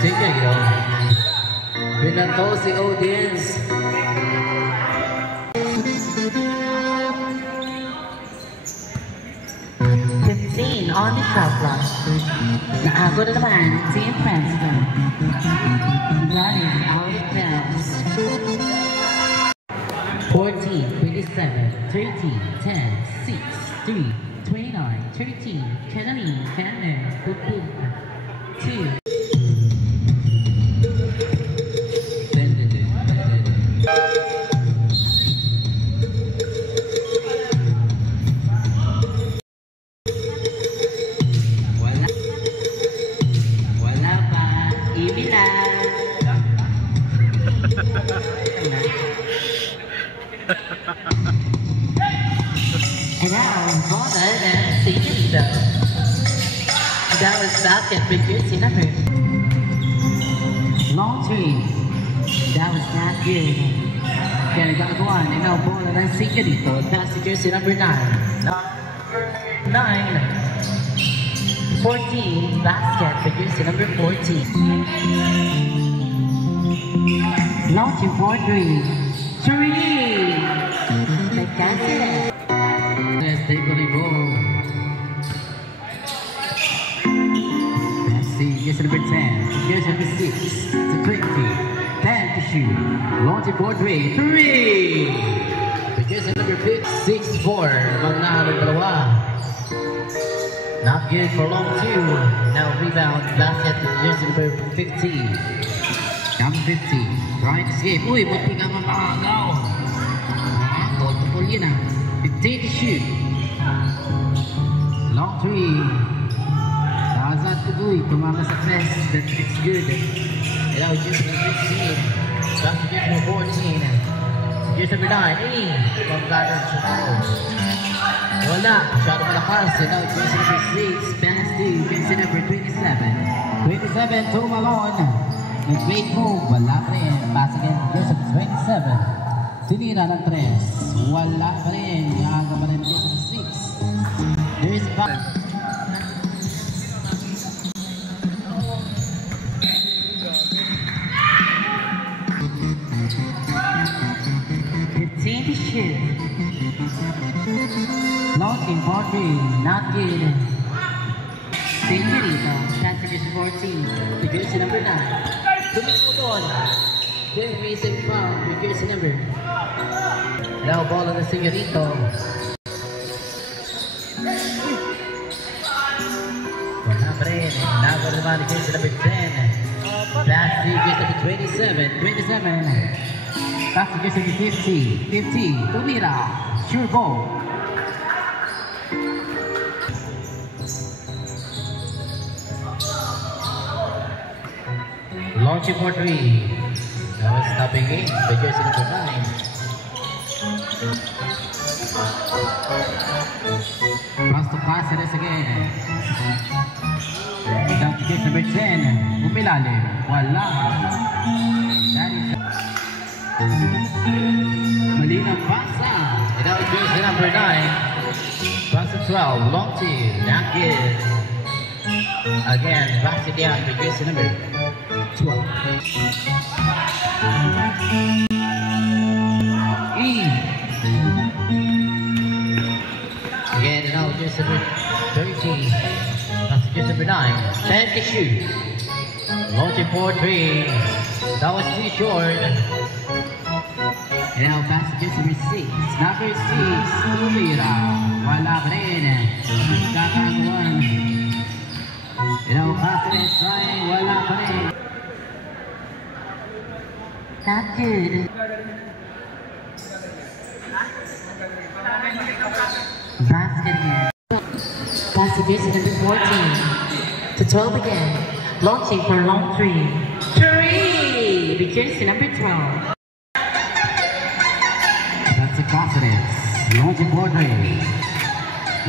Seguido. Pinantos the audience. 15 on the shot clock. Naago na naman, Team Princeton. That is out of pass. 14, 27, 13, 10, 6, 3, 29, 13, Kennedy, Cannon, boom, 2. And now, Bonner and Seguido. That was basket with jersey number. Long three. That was not good. Okay, got one. And now Bonner and Seguido. That's the jersey number 9. 14. Basket for jersey number 14. Long two, 4-3. 3. That's it. Let's take the ball. Messi gets number 10. Here's number 6. To 20. 10 to shoot. Launching for 3. 3. Here's number 6, 4. Magnano dalawa. Not good for long 2. Now rebound. Basket. Here's number 15. Number 15. Trying to escape. Uy, buti ka mapagaw. Multiple yun ah. 15 to shoot. Long 3. Azad Kubuy, tumama sa press. That looks good. Now just number 15. Back to just number 14. Just number 9. Pag-gather sa tao. Wala. Masyado malakas. Now just number 6. Pass to just number 27. 27 to Malone. Nag-great move. Wala pa rin. Pass again. Just number 27. Sinira ng 3. Wala pa rin. Iaga pa rin dito ng 6. There's back. To shoot. Launching for 3. Not good. Señorito. Passages 14. The jersey number 9. Tumikot doon. Then missing foul. The jersey number. Now ball on the Señorito. Wala pa rin. Nago naman the jersey number 10. Pass to jersey number 27. 27. Pass to jersey number 50. 50. Tumira. Sure ball. Launching for 3. Now it's stopping in. The jersey number 9. Cross to pass it is again. Down to jersey number 10. Umilalim. Wala. That is Malinang pasa. And now jersey number 9. Pass to 12. Long 2. Not good. Again, pass it down to jersey number 12. Again, now jersey number 13. Pass to jersey number 9. 10 to shoot. Launching for 3. That was too short. And now pass to jersey number 6. Number 6. Tumira. Wala pa rin. Kakagawan. And now pass to it. Trying. Wala pa rin. Not good. Basket again. Pass to jersey number 14. To 12 again. Launching for long 3. 3! The jersey number 12. That's a positive. Launching for 3.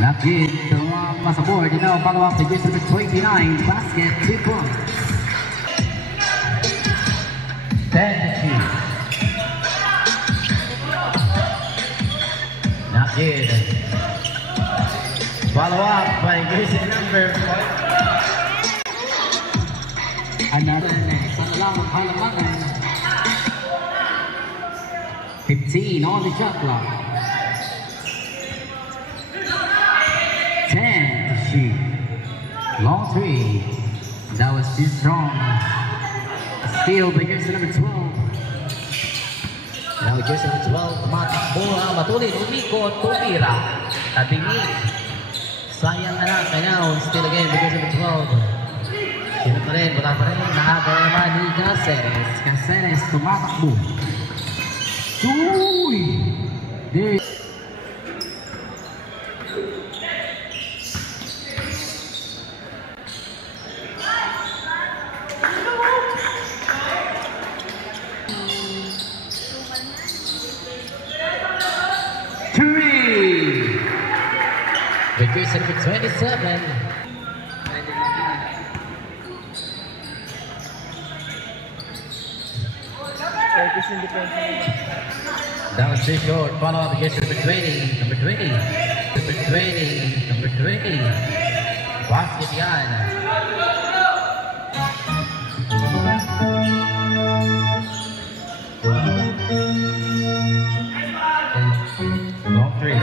Not good. Tumama sa board. And now follow up to jersey number 29. Basket 2 points. 10 to shoot. Not good. Follow up by jersey number 4. Another isang lang ang halaman. 15 on the shot clock. 10 to shoot. Long three. That was too strong. Steal by jersey number 12. Now jersey number 12. Tumatakbo ang matulid. Umikot. Tumira. Tabingi. Sayang na lang. Kaya now, steal again by jersey number 12. Sino pa rin. Wala pa rin. Nakagaya naman ni Caceres. Caceres tumatakbo. Uy! There. Jersey number 27. That was too short. Follow up against number 20. Number 20. Number 20. Number 20. Basket yan. Long three.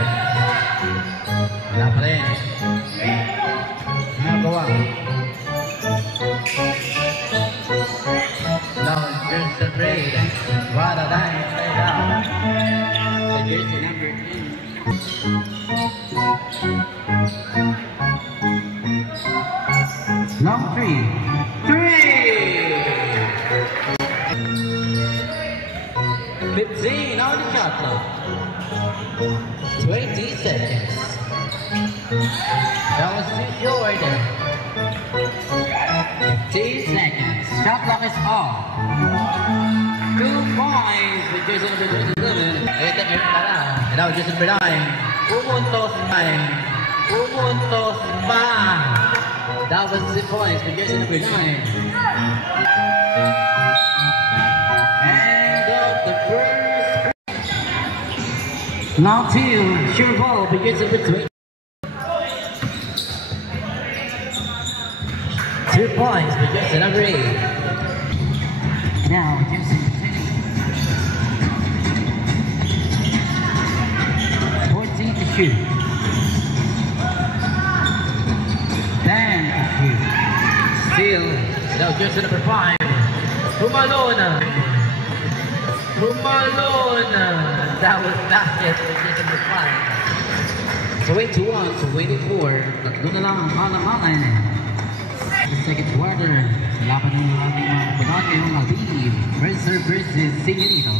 Wala pa rin. Nagawa. Now, here's the trade. What a nice play down. The jersey number 2. Long three. Three! 15 on the shot clock. 20 seconds. That was too short. 15 seconds. Shot clock is off. 2 points with Jason number 27. Ito pala. And now Jason number 9. Umuntos pa. Umuntos pa. That was 2 points with Jason number 9. End of the first. Long two. Sure ball with Jason number 20. 2 points for Jason number 8. Now Jason 14 to shoot. 10 to shoot. Still. Now Jason number 5. Pumalon. Pumalon. That was basket for Jason number 5. So 8-1 to 84. Tatlo na lang ang halang-halang. Second quarter, laban ng ating mga kapunati yung Alib, Mercer versus Señorito.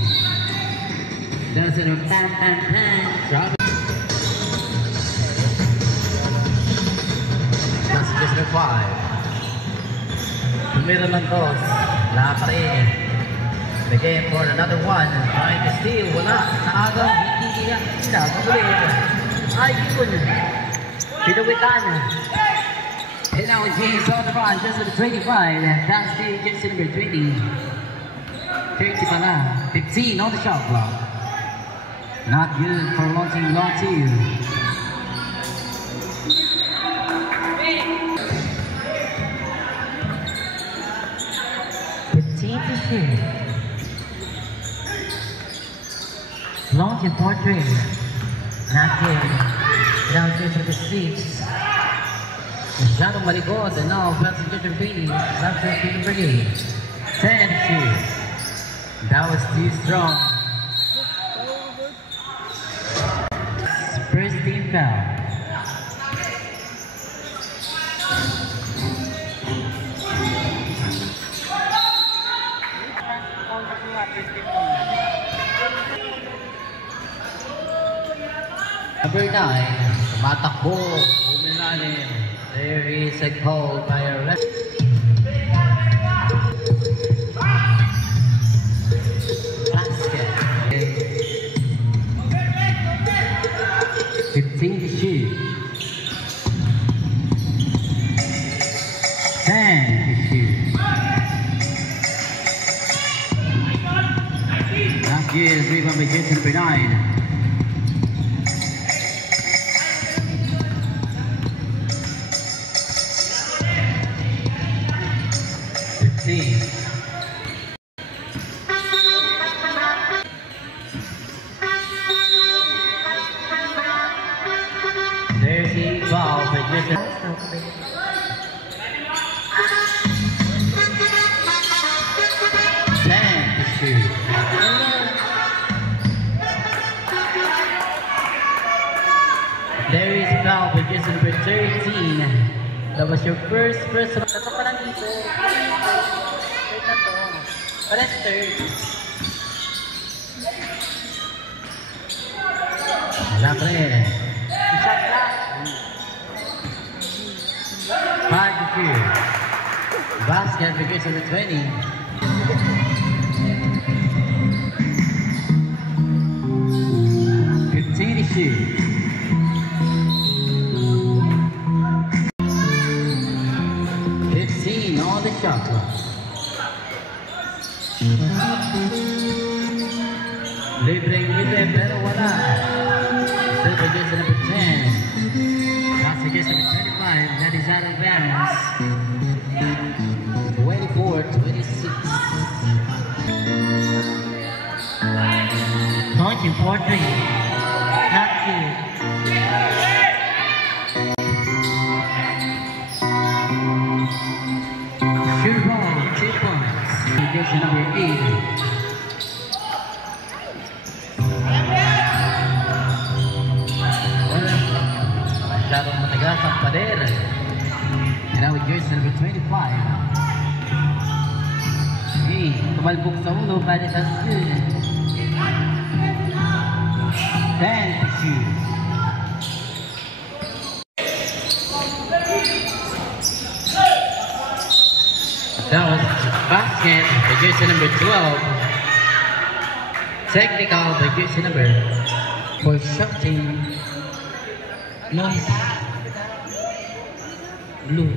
Does it a pam pam pam drop it. That's just a 5. Tumira ng toss, wala pa rin. The game for another one, trying to steal, wala. Sa agaw, hindi niya, magulit. Ay, yun. Pinawitan. And now James on the run, just at the 25. That's the Jason number 20. 30 pala. 15 on the shot clock. Not good for launching long two. To shoot. Launching for 3. Not good. Down to the 6. Masyadong malikot, and now passing to the Bailey. Left to the Brigade. 10-2. That was too strong. First team foul. Number 9, tumatakbo, umilalim. There is a call by a ref. Basket. 15 to shoot. 10 to shoot. Not good, rebound by Jason number 9. That was your first. Tatlo pa lang dito. Third na to. Parang third. Wala pa rin. Shot lang. 5-2. Basket begins on the 20. Continue to shoot. On the shot clock. Libre, pero wala. Still against number 10. Pass against number 25. That is out of bounds. 24-26. Taunting for 3. Not good. Shoot ball, 2 points. Against number 8. Masyadong matigas ang pader. And now with jersey number 25. Hey, tumalbog sa ulo, pwede sa school. 10 to shoot. That was basket by jersey number 12. Technical by jersey number for shooting. Nice. Blue.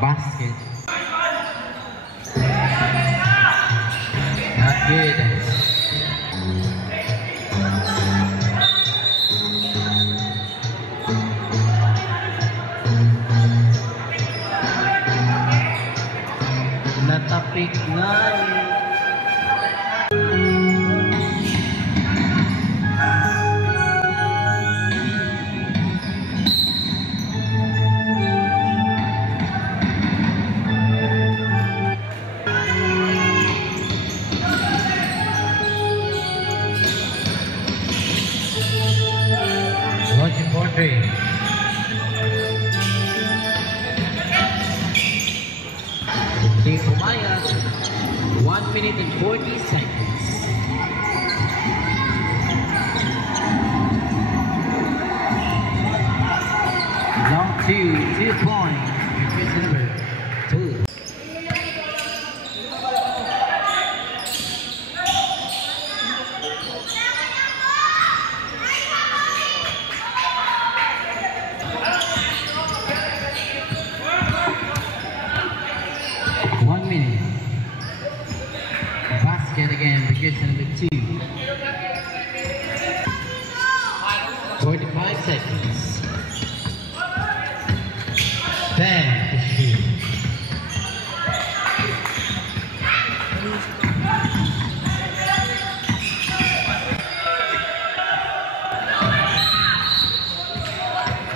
Basket. Not good. Natapik na. Team Umayag, 1 minute and 40 seconds. Long 2 points. Here's number 2. Again, begins number 2. 45 seconds. 10 to shoot.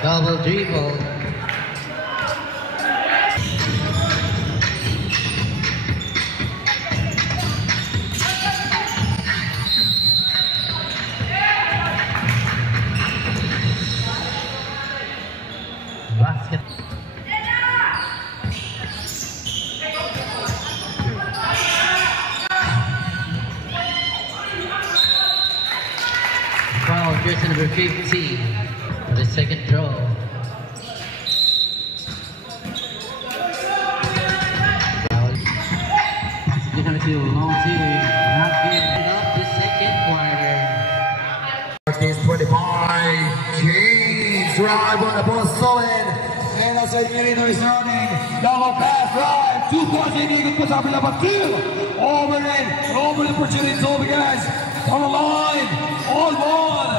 Double dribble. Basket. Foul, jersey number 15 for the second throw. Pass number 2, long 2, not good. Up the second quarter. 25, James drive on the post solid. And as Emilino is running, double pass drive, 2 points, iniikot po sa kabilang pagkil. over the opportunity, Toby, guys. On the line, on one.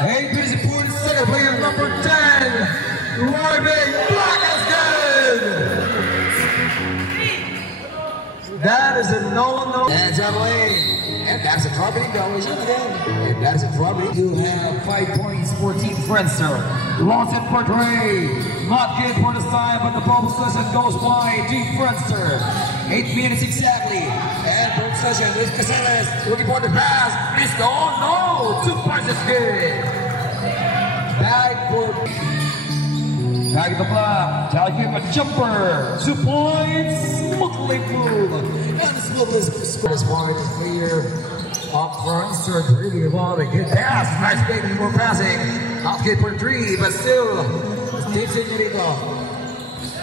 8 minutes and 40 seconds, player number 10, Marvin Black is good. That is a no. And and that's a troubling goal, isn't it? And that is a troubling. You have 5 points for Team Friendster. Lost it for Dre. Not good for the side, but the ball possession goes by Team Friendster. 8 minutes exactly. And ball possession is Caceres looking for the pass. Missed. Oh no! 2 points is good. Back the block. Try to give a jumper. 2 points. Smootly move. And the smoothness this point is clear. Up front, Sir really evolving. Good pass. Nice baby for passing. Not good for 3, but still. Team Señorito.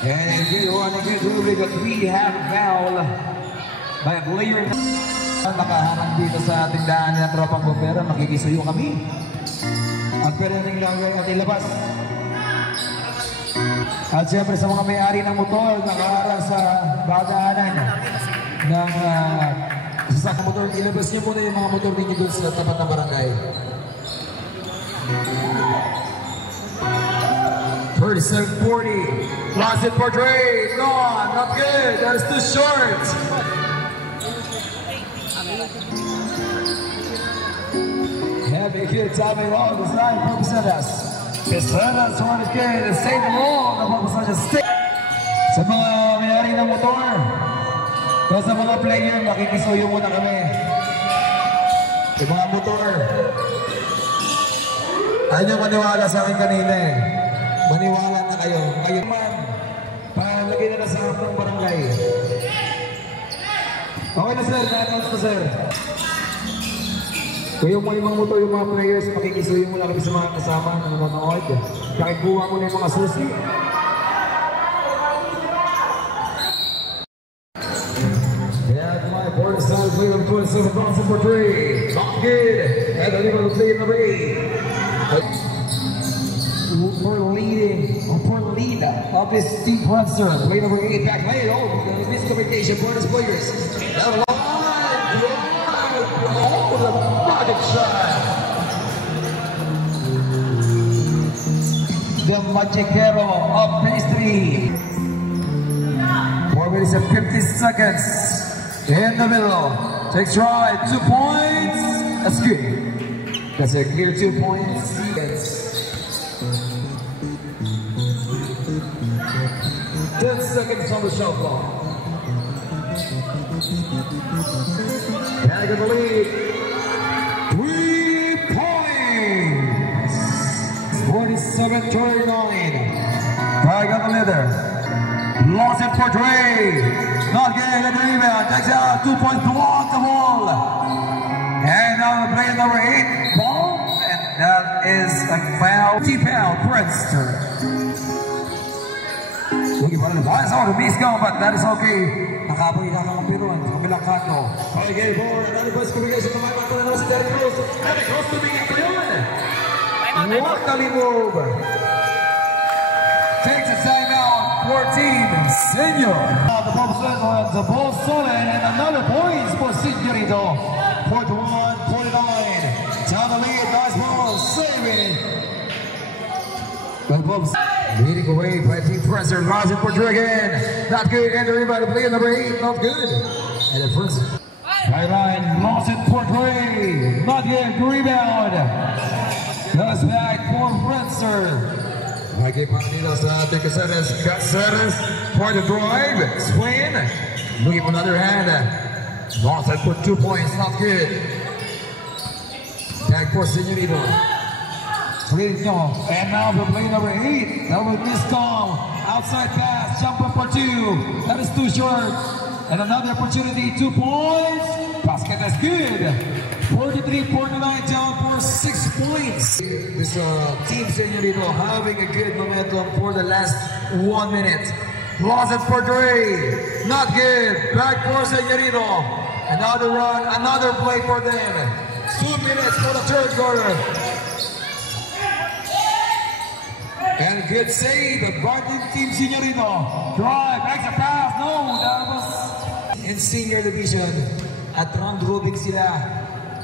And good one, good moving. But we have a foul by a player. Nakaharang dito sa tindahan ng tropang bombero. Makikisuyo kami. At pwede natin ilabas. At siyempre sa mga may-ari ng motor, nakaharang sa badaanan ng sasakang motor. Ilabas niyo muna yung mga motor ninyo doon sa tapat ng barangay. 37-40. Lost it for Dre. No, not good. That is too short. Heavy kick, Tommy Long, the side, Caceres. Caceres on the kick, the same ball, the ball stick. Sa mga may-ari ng motor, o sa mga player, makikisuyo muna kami. Sa mga motor, ayaw nyo maniwala sa akin kanina eh. Maniwala na kayo. Kayo man, palagay na sa harap ng barangay. Okay na sir, na-announce na sir. Kaya mo yung mga motor, yung mga players, makikisuyo mo lang kami sa mga kasama na nanonood. Pakikuha mo na yung mga susi. Yeah, my board side play on 27 Bronson for 3. Not good. And the leader will play in the rain. For lead of this Team Friendster. Play number 8 back lane. Oh, miscommunication for his players. The magic shot. The Magic Hero of Pastry. 4 minutes and 50 seconds. In the middle. Takes right. 2 points. That's good. That's a clear 2 points. 10 seconds on the shot clock. Back in the lead. 3 points. 47-39. Back on the leader. Lost it for Dre. Not getting the rebound. Takes out 2 points. Block the ball. And now the play number 8. Ball. And that is a foul. 50 foul. Friendster. Looking for the ball. It's out of miss go, but that is okay. Nakapoy na ng piruan. Kabilang kanto. Okay, ball. Another bus communication. Kumain pa na si Derek Rose. Derek Rose tumingin pa yun. What can we move? Takes a timeout for Team Senior. The ball stolen and another point for Señorito. 41-49. Down the lead. Nice ball. Saving. Well, Bob's leading away by Team Friendster. Lost it for Dre again. Not good. And the rebound to play number 8. Not good. And the first. Sideline. Lost it for Dre. Not good. Rebound. Goes back for Friendster. Mikey Pandino sa ating Caceres. Caceres for the drive. Swing. Looking for another hand. Lost it for 2 points. Not good. Back for Señorito. And now the play number 8. That was this call. Outside pass. Jump up for 2. That is too short. And another opportunity. 2 points. Basket is good. 43-49 down for 6 points. This Team Señorito having a good momentum for the last 1 minute. Lost it for Dre. Not good. Back for Señorito. Another run, another play for them. 2 minutes for the third quarter. And good save by Team Señorito. Drive, extra pass. No, that was in in senior division. At round robin sila.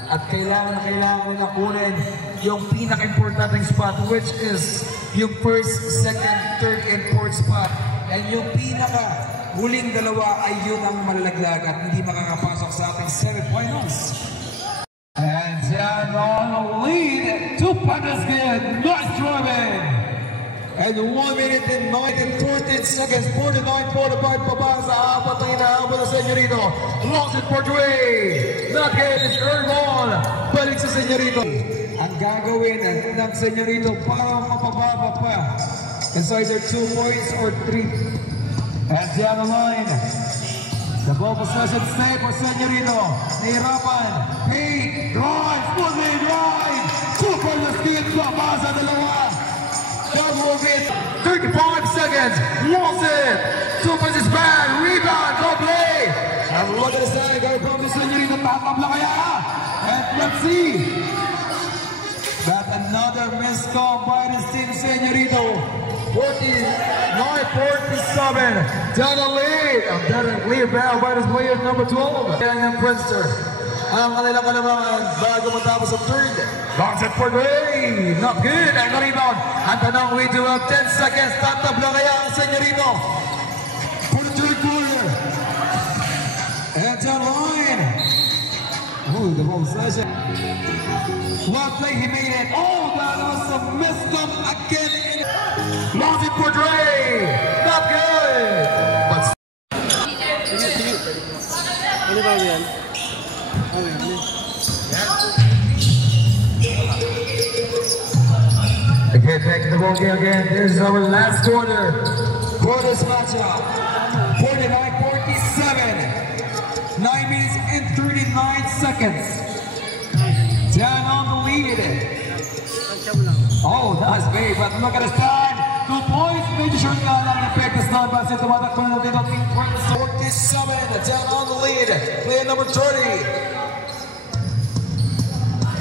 At kailangan nila kunin yung pinaka-importanting spot, which is yung first, second, third, and fourth spot. And yung pinaka-huling dalawa ay yun ang malalaglag at hindi makakapasok sa ating semifinals. And yan on the lead, 2 punches good, nice driving! And 1 minute and 14 seconds, 49-45 pa sa apat na inaabot na Senyorito. Lost it for Dre. Not good, it's earned on. Balik sa Senyorito. Ang gagawin ng Senyorito para mapababa pa. And so either 2 points or 3. And down the line. The ball possession stay for Senyorito. Nahirapan. Hey, drive, full lane drive. Super the speed pa sa dalawa. Double it, 35 seconds, lost it, 2 punches back, rebound, go play. And look at the side, go from the Senyorito, tatabla kaya. And let's see. But another missed call by the team Senyorito. 49-47, down the lead. And then a clear foul by the player number 12. And Prinster. Ang kanilang kalamangan bago matapos sa third. Bounce it for Ray. Not good. And the rebound. Ang tanong, we do have 10 seconds. Tatabla kaya ang Senyorito. For the third quarter. And down line. Oh, the ball possession. One play, he made it. Oh, that was a miscom again. Lost it for Ray. Not good. But ano ba yan? Again, back in the ball game again. There's our last quarter. Quarters matchup. 49-47. 9 minutes and 39 seconds. Down on the lead. Oh, that's big. But look at his time. 2 points. Medyo sure nga lang yung Pektas na ba siya tumatakbo na dito. 47. Down on the lead. Player number 30.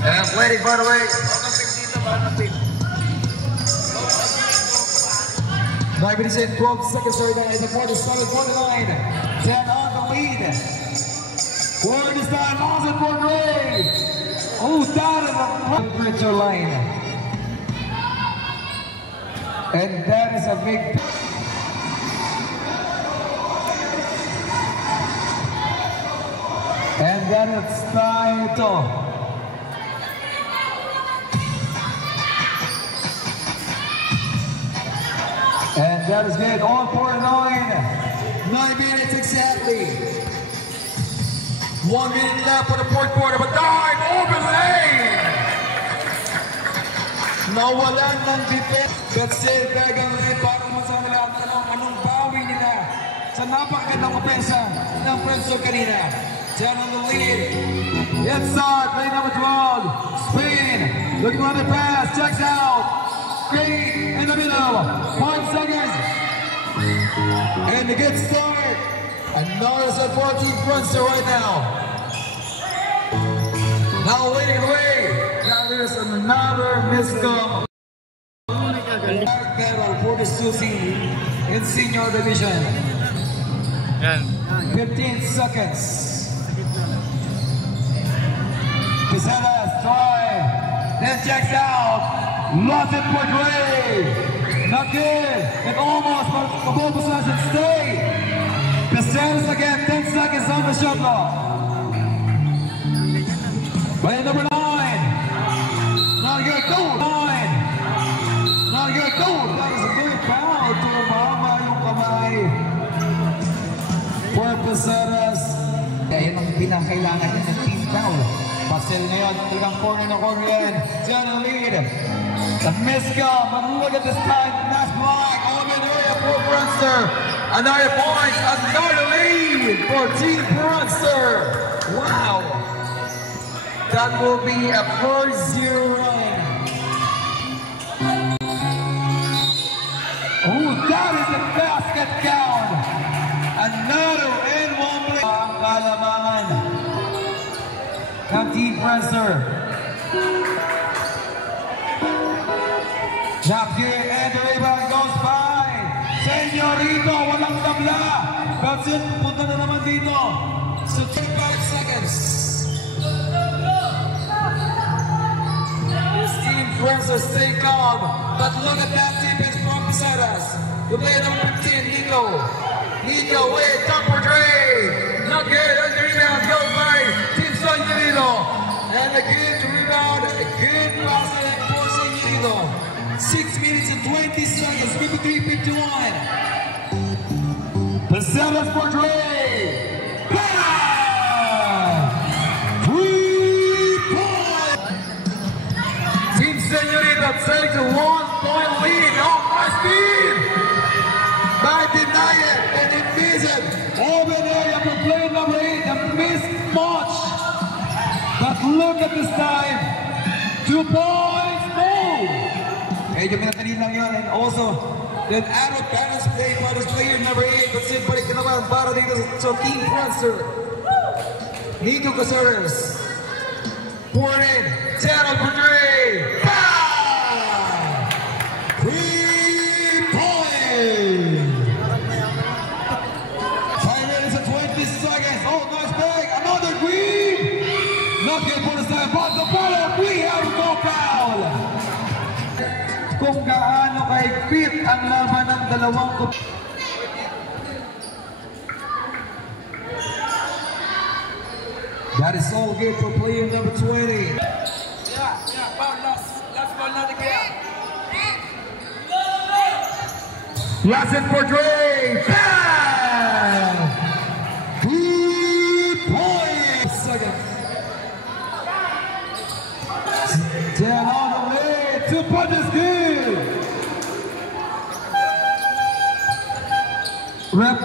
And waiting, by the way. 9 minutes and 12 seconds right now. It's a 47-49. 10 on the lead. Quarter this time, lost it for Gray. Oh, down in the temperature line. And that is a big. And then it's time to. And that is good, on 49. 9 minutes exactly. 1 minute left for the fourth quarter, but dive over lane. Nawalan ng defense. But still, Vegan rin para naman sa nila anong bawi nila sa napakagandang opensa ng Princeton kanina. Down on the lead. Inside, play number 12. Spain, looking on the pass, checks out. Great in the middle, 5 seconds. And a good start. Another set 14 fronts right now. Now waiting away. Now there's another miscom. Battle for the Susie in senior division. 15 seconds. Pisadas try, then checks out. Lost it for Dre. Not good. And almost, but the ball possession stay. Pisadas again, 10 seconds on the shot clock. Play number 9. Not good, goal. 9. Not good, goal. That is a good foul. Tumama yung kamay. For Pisadas. Yan ang pinakailangan ng team foul. Pastel ngayon, ilang corner na corner yan. Diyan ang lead. The miscom, but look at this time. That's block. All in area for Brunster. Another point, another lead for Team Brunster. Wow. That will be a 4-0 run. Oh, that is a basket count. Another N1 play. Ang kalamangan ng Team Brunster. Not good, and the rebound goes by. Senyorito, walang tabla. That's it, punta na naman dito. Forster, stay calm. But look at that defense from beside us. The player number 10, Nico. Nico with Dr. Dre. Not good. On the rebound goes by Team San Diego. And a good rebound. A good basket for San Diego. 6 minutes and 20 seconds. 53-51. Pasadas for Dre. Senorita takes a 1-point lead on my speed. By denying and it misses. Open area for play number 8, a mismatch. But look at this time. 2 points, no. Medyo pinatanin lang yun. And also, that out of balance play by this player number 8. But balik ka naman para dito sa Team Forster. Nico Caceres. Pour in. Channel for Dre. 3 points! 5 minutes and 20 seconds. Oh, nice bag. Another green. Not good for the side. But the follow. We have no foul. Kung gaano kahigpit ang laban ng dalawang That is all good for player number 20. Yeah, foul last ball not again. Last it for Dre. Bam! 3 points. Second. 10 on the way. 2 points is good. Rep.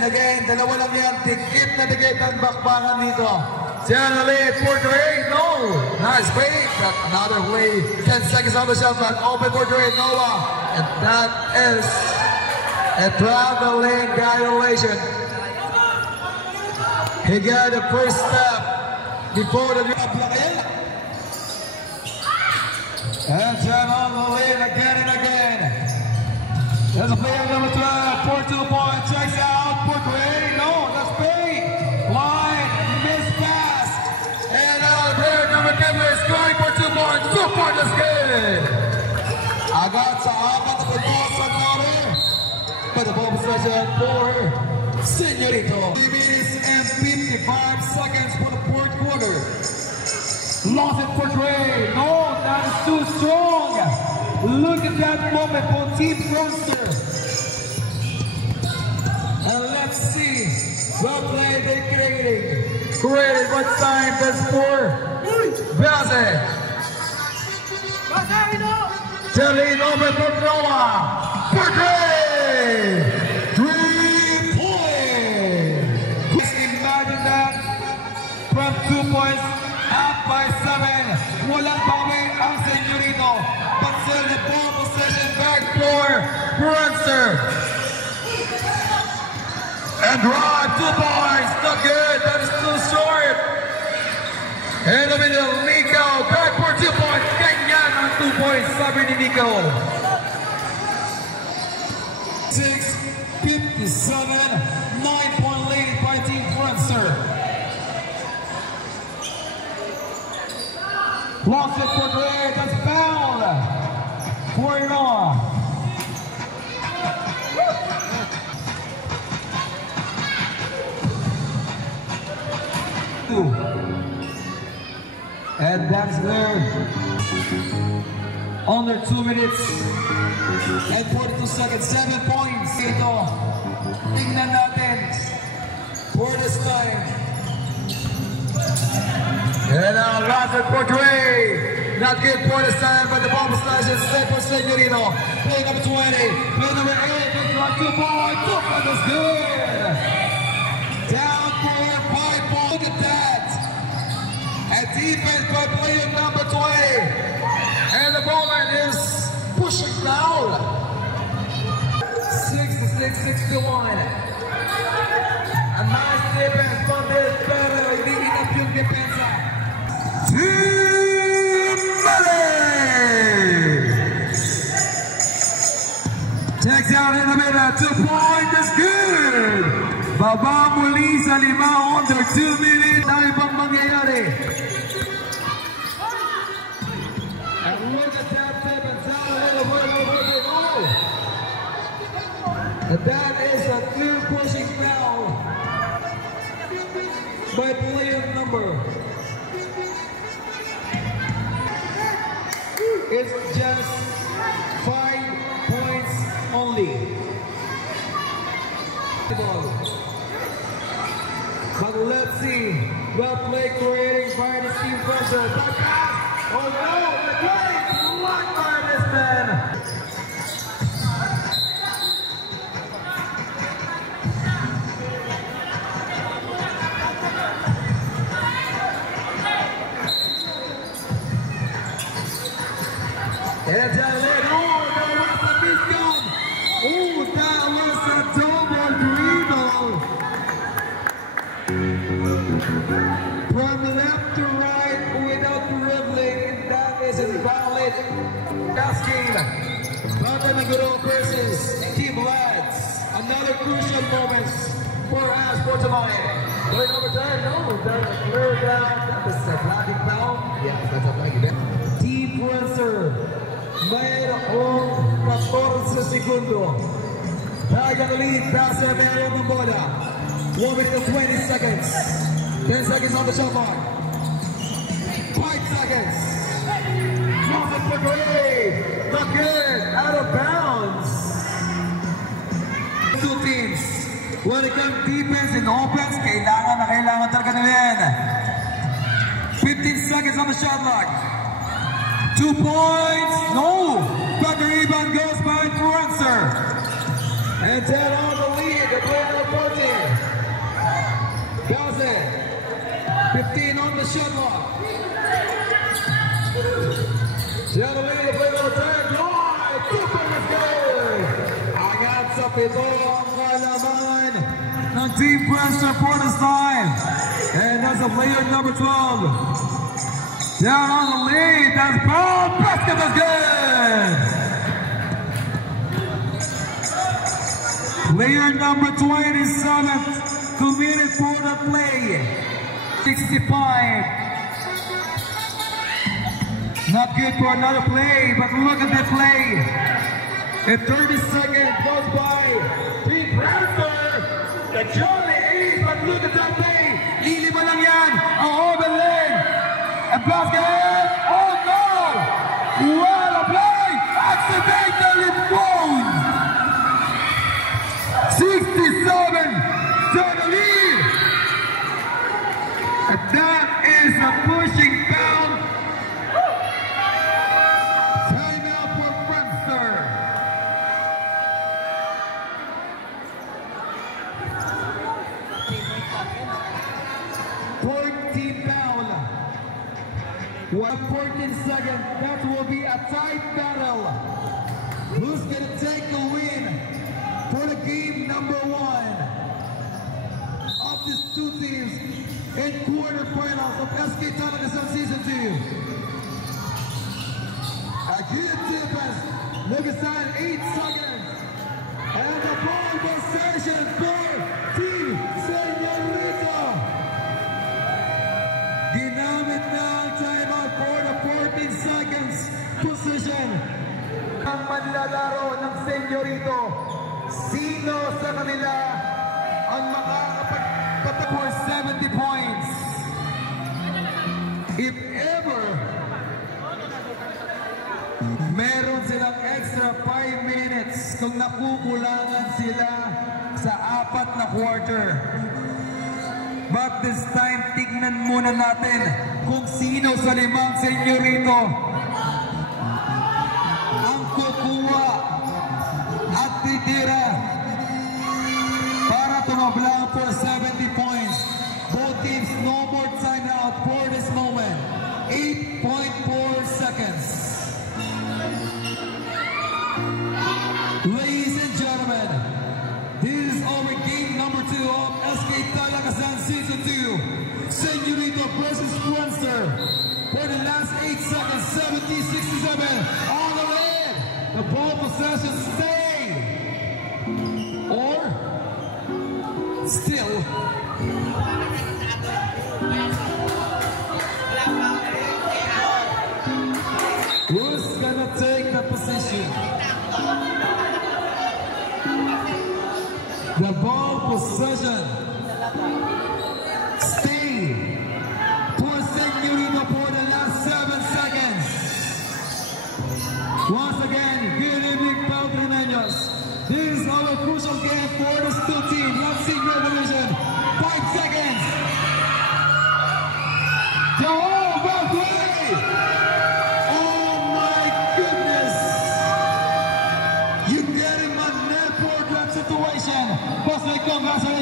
Again, dalawa lang yan. Tikit na tikit ang bakbakan dito. Siya lead for Dre. No. Nice play. Got another play. 10 seconds on the shot clock. Open for Dre. Noah. And that is a traveling violation. He got the first step before the drop. And Jan on the lane again and again. There's a player number 12 for 2 points. Checks out for Dre. No, that's fake. Line, miss pass. And player number 10 is scoring for 2 points. 2 points is good. Agad sa apat na ball sa quarter. But the ball possession for Senorito. 3 minutes and 55 seconds for the fourth quarter. Lost it for Dre. No, that is too strong. Look at that moment for Team Forster. And let's see what play they're creating. Created what time? That's for Base. Telling over for Noah. For Dre. 3 points. Just imagine that. From 2 points, up by 7. Walang bawi ang Senorito. But still the ball possession back for Brunster. And drive, 2 points, not good, that is too short. In the middle, Nico, back for 2 points, ganyan ang 2 points, sabi ni Nico. 6:57, 9-point lead by Team Brunster. Lost it for Dre, that's foul. For Noah. And that's there. Under 2 minutes and 42 seconds, 7 points. Ito, tingnan natin for this time. And now last it for Dre. Not good for this time, but the ball was nice and set for Senorito. Play number 20, play number 8, it's like 2 points. 2 points is good. Down for 5 points. Look at that. And defense by player number 20. And the ballman is pushing down. 6-1. A nice defense from this battle. Hindi enough yung defensa. Team Mali! Checks out. 2-point is good! Baba muli sa 5 under 2 minutes. Ano bang mangyayari? And look at that tip and down a little bit over. And that is a clear pushing foul by player number. It's just 5 points only. But let's see the play creating by the team pressure. Oh no, the play blocked by this man. And that was a miscount. Oh, that was a double dribble. From left to right without dribbling, that is invalid. Asking Montenegro versus Team Lads. Another crucial moment for us for tonight. Going over there, no, that's a clear down. That is a flagging foul. Yes, that's a flagging foul. Team Prancer. Mayroong 14 segundo. Tagang lead, Prancer mayroong ng bola. 1 minute and 20 seconds. 10 seconds on the shot clock. 5 seconds. Crossing for Gray. Not good. Out of bounds. Two teams. When it comes defense and offense, kailangan talaga nila yan. 15 seconds on the shot clock. 2 points. No. But the rebound goes by Prancer. And 10 on the lead. The player number 14. Dawson. 15 on the shot clock. 10 on the lead. The player number 10. Drive. 2 points good. Agad sa pito ang kalaman ng Team Prancer for this time. And that's a player number 12. Down on the lead, that's ball, basket is good! Player number 27 committed for the play. 65. Not good for another play, but look at that play. In 30 seconds goes by. Team Prancer, the Johnny Ace, but look at that play. Liliba lang yan, ang open lane. And basket! Oh no! What a play! Accidentally thrown! 67 to the lead! And that is a pushing foul. Timeout for Prancer. One 14 seconds, that will be a tight battle. Who's going to take the win for the game number 1 of these two teams in quarterfinals of SK Talagasan Season 2? A good defense, Lugasan 8 seconds. And the ball possession for Team Señorito. Ginamit na ang timeout for the 14 seconds position. Ang manlalaro ng Señorito, sino sa kanila ang makakapagpatak for 70 points? If ever, meron silang extra 5 minutes kung nakukulangan sila sa 4 na quarter. But this time, tignan muna natin kung sino sa 5 Señorito ang kukuha at titira para tumablang for 70 points. Both teams, no more timeout for this moment. 8.4 seconds. Ladies and gentlemen, this is our game number 2 of SK Talagasan Season 2. Señorito versus Prancer. For the last 8 seconds, 70-67 on the lead. The ball possession stay.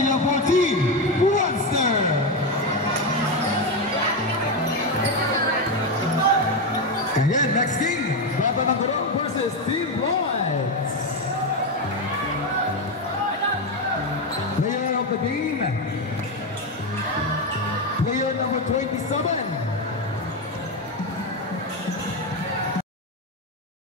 number 14.